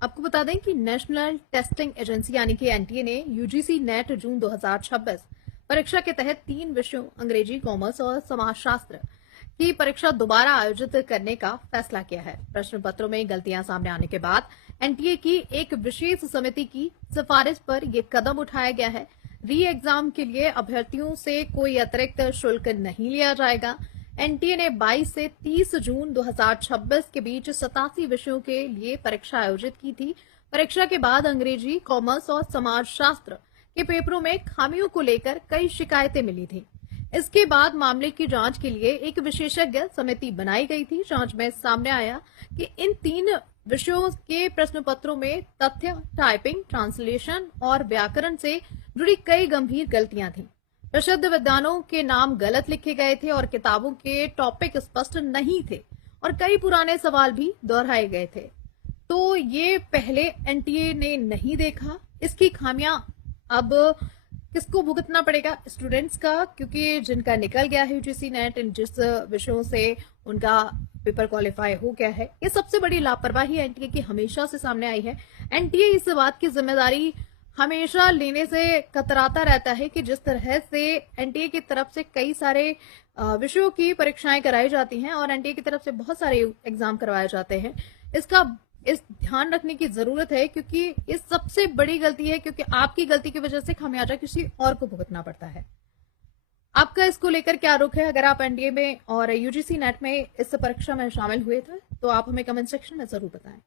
आपको बता दें कि नेशनल टेस्टिंग एजेंसी यानी कि एनटीए ने यूजीसी नेट जून 2026 परीक्षा के तहत 3 विषयों अंग्रेजी, कॉमर्स और समाजशास्त्र की परीक्षा दोबारा आयोजित करने का फैसला किया है। प्रश्न पत्रों में गलतियां सामने आने के बाद एनटीए की एक विशेष समिति की सिफारिश पर यह कदम उठाया गया है। री एग्जाम के लिए अभ्यर्थियों से कोई अतिरिक्त शुल्क नहीं लिया जाएगा। एनटीए ने 22 से 30 जून 2026 के बीच 87 विषयों के लिए परीक्षा आयोजित की थी। परीक्षा के बाद अंग्रेजी, कॉमर्स और समाजशास्त्र के पेपरों में खामियों को लेकर कई शिकायतें मिली थी। इसके बाद मामले की जांच के लिए एक विशेषज्ञ समिति बनाई गई थी। जांच में सामने आया कि इन 3 विषयों के प्रश्न पत्रों में तथ्य, टाइपिंग, ट्रांसलेशन और व्याकरण से जुड़ी कई गंभीर गलतियां थीं। प्रसिद्ध विद्वानों के नाम गलत लिखे गए थे और किताबों के टॉपिक स्पष्ट नहीं थे और कई पुराने सवाल भी दोहराए गए थे। तो ये पहले एनटीए ने नहीं देखा। इसकी खामियां अब किसको भुगतना पड़ेगा? स्टूडेंट्स का, क्योंकि जिनका निकल गया है यूजीसी नेट, इन जिस विषयों से उनका पेपर क्वालिफाई हो गया है। ये सबसे बड़ी लापरवाही एनटीए की हमेशा से सामने आई है। एनटीए इस बात की जिम्मेदारी हमेशा लेने से कतराता रहता है कि जिस तरह से एनटीए की तरफ से कई सारे विषयों की परीक्षाएं कराई जाती हैं और एनटीए की तरफ से बहुत सारे एग्जाम करवाए जाते हैं, इस ध्यान रखने की जरूरत है, क्योंकि ये सबसे बड़ी गलती है, क्योंकि आपकी गलती की वजह से खामियाजा किसी और को भुगतना पड़ता है। आपका इसको लेकर क्या रुख है? अगर आप एनडीए में और यूजीसी नेट में इस परीक्षा में शामिल हुए थे तो आप हमें कमेंट सेक्शन में जरूर बताएं।